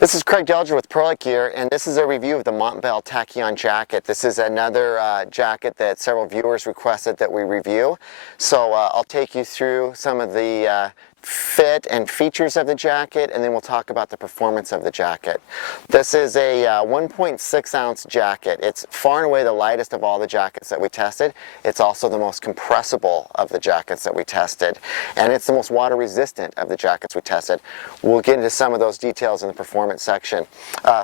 This is Craig Delger with ProLite Gear, and this is a review of the Montbell Tachyon jacket. This is another jacket that several viewers requested that we review. So I'll take you through some of the fit and features of the jacket, and then we'll talk about the performance of the jacket. This is a 1.6 ounce jacket. It's far and away the lightest of all the jackets that we tested. It's also the most compressible of the jackets that we tested, and it's the most water resistant of the jackets we tested. We'll get into some of those details in the performance section.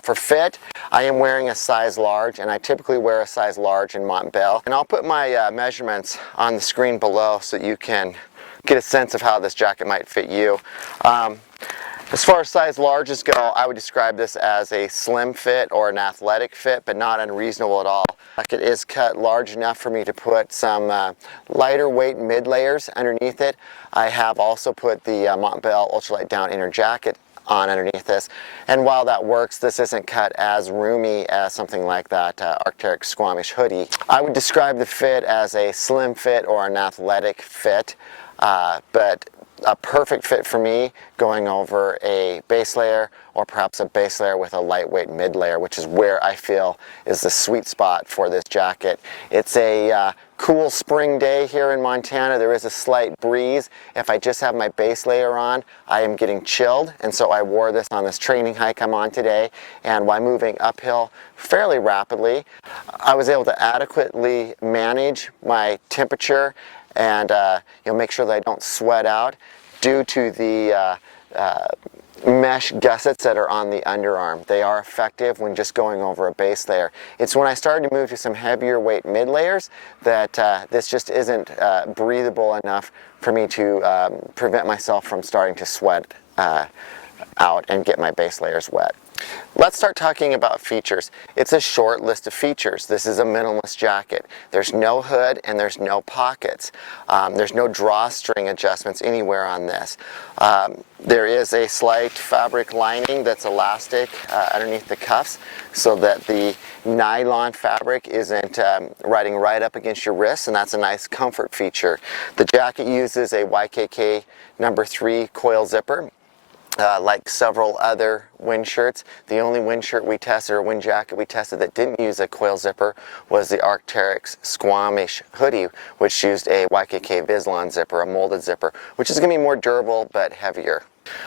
For fit, I am wearing a size large, and I typically wear a size large in Montbell, and I'll put my measurements on the screen below so you can get a sense of how this jacket might fit you. As far as size larges go, I would describe this as a slim fit or an athletic fit, but not unreasonable at all. The jacket is cut large enough for me to put some lighter weight mid layers underneath it. I have also put the Montbell ultralight down inner jacket on underneath this, and while that works, this isn't cut as roomy as something like that Arc'teryx Squamish hoodie. I would describe the fit as a slim fit or an athletic fit, but a perfect fit for me going over a base layer, or perhaps a base layer with a lightweight mid layer, which is where I feel is the sweet spot for this jacket. It's a cool spring day here in Montana. There is a slight breeze. If I just have my base layer on, I am getting chilled, and so I wore this on this training hike I'm on today, and while moving uphill fairly rapidly, I was able to adequately manage my temperature and make sure that I don't sweat out due to the mesh gussets that are on the underarm. They are effective when just going over a base layer. It's when I started to move to some heavier weight mid layers that this just isn't breathable enough for me to prevent myself from starting to sweat out and get my base layers wet. Let's start talking about features. It's a short list of features. This is a minimalist jacket. There's no hood and there's no pockets. There's no drawstring adjustments anywhere on this. There is a slight fabric lining that's elastic underneath the cuffs so that the nylon fabric isn't riding right up against your wrists, and that's a nice comfort feature. The jacket uses a YKK number 3 coil zipper. Like several other wind shirts, the only wind shirt we tested, or wind jacket we tested that didn't use a coil zipper, was the Arc'teryx Squamish hoodie, which used a YKK Vislon zipper, a molded zipper, which is going to be more durable but heavier.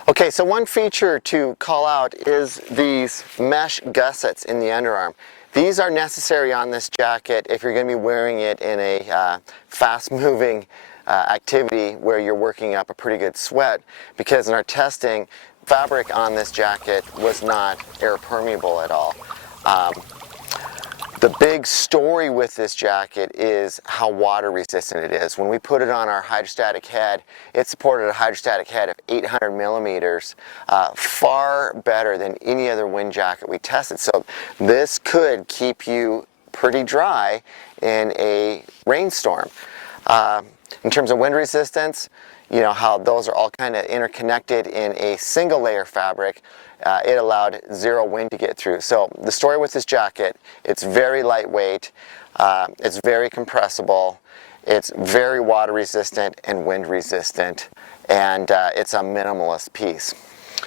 Okay, so one feature to call out is these mesh gussets in the underarm. These are necessary on this jacket if you're going to be wearing it in a fast-moving activity where you're working up a pretty good sweat, because in our testing, fabric on this jacket was not air permeable at all. The big story with this jacket is how water resistant it is. When we put it on our hydrostatic head, it supported a hydrostatic head of 800 millimeters, far better than any other wind jacket we tested. So this could keep you pretty dry in a rainstorm. In terms of wind resistance, you know how those are all kind of interconnected in a single layer fabric. It allowed zero wind to get through. So the story with this jacket, it's very lightweight, it's very compressible, it's very water resistant and wind resistant, and it's a minimalist piece.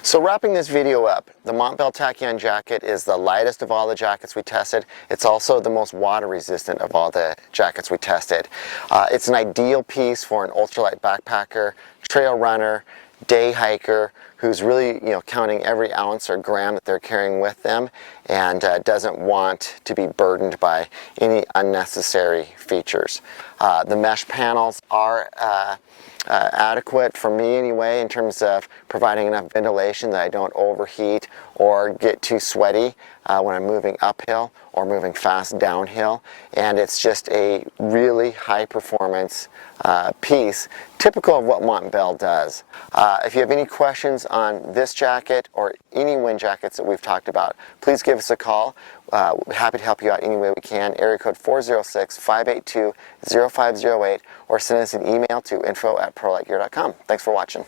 So wrapping this video up, the Montbell Tachyon jacket is the lightest of all the jackets we tested. It's also the most water resistant of all the jackets we tested. It's an ideal piece for an ultralight backpacker, trail runner, day hiker who's really counting every ounce or gram that they're carrying with them, and doesn't want to be burdened by any unnecessary features. The mesh panels are adequate for me anyway, in terms of providing enough ventilation that I don't overheat or get too sweaty when I'm moving uphill or moving fast downhill. And it's just a really high performance piece, typical of what Montbell does. If you have any questions on this jacket or any wind jackets that we've talked about, please give us a call. We're happy to help you out any way we can. Area code 406-582-0508, or send us an email to info@prolitegear.com. Thanks for watching.